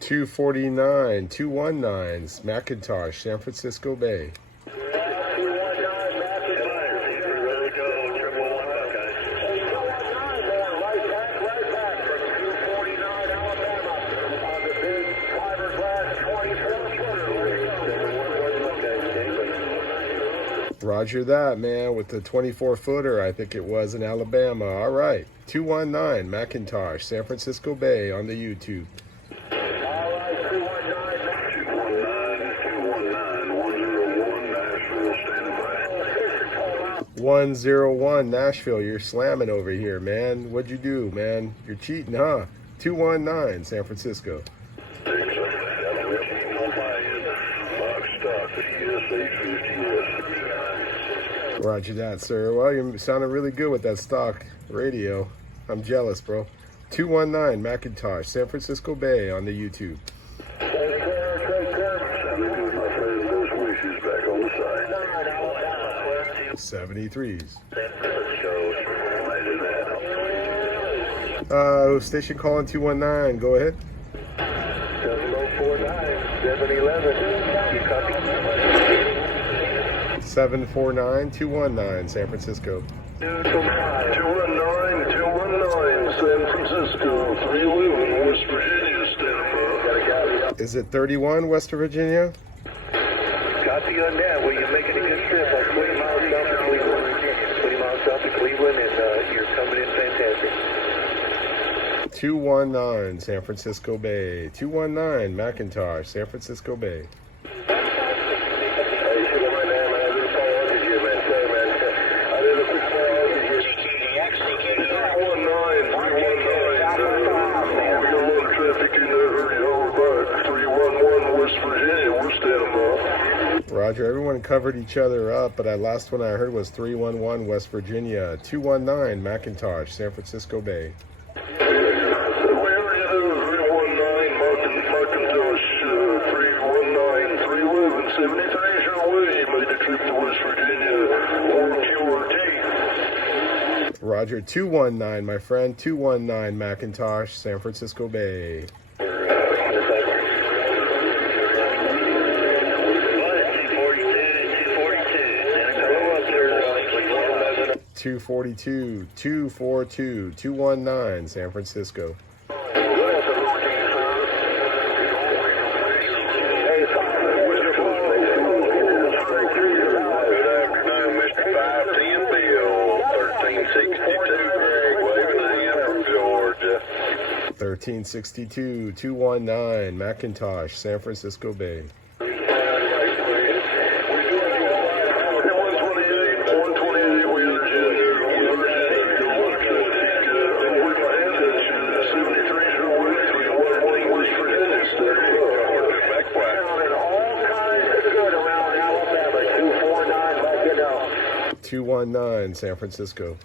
249, 219s, Macintosh, San Francisco Bay. Roger that, man, with the 24-footer, I think it was in Alabama. All right, 219, Macintosh, San Francisco Bay on the YouTube. 101 Nashville, you're slamming over here, man. What'd you do, man? You're cheating, huh? 219 San Francisco. Roger that, sir. Well, you're sounding really good with that stock radio. I'm jealous, bro. 219 Macintosh, San Francisco Bay on the YouTube. 73s. Station calling 219. Go ahead. 749 219 San Francisco. 219 San Francisco. 311 West Virginia. Is it 31 West Virginia? Copy on that. Well, you're making a good trip. Like 20 miles south of Cleveland, Virginia. 20 miles south of Cleveland, and you're coming in fantastic. 219 San Francisco Bay. 219 Macintosh, San Francisco Bay. Roger, everyone covered each other up, but that last one I heard was 311 West Virginia. 219 Macintosh, San Francisco Bay. Roger, 219, my friend. 219 Macintosh, San Francisco Bay. 242, 242, 219 San Francisco. Good afternoon, Mr. 510 Bill, 1362 Greg, waving a hand from Georgia. 1362, 219 Macintosh, San Francisco Bay. Alabama, 249 back it up. 219 San Francisco.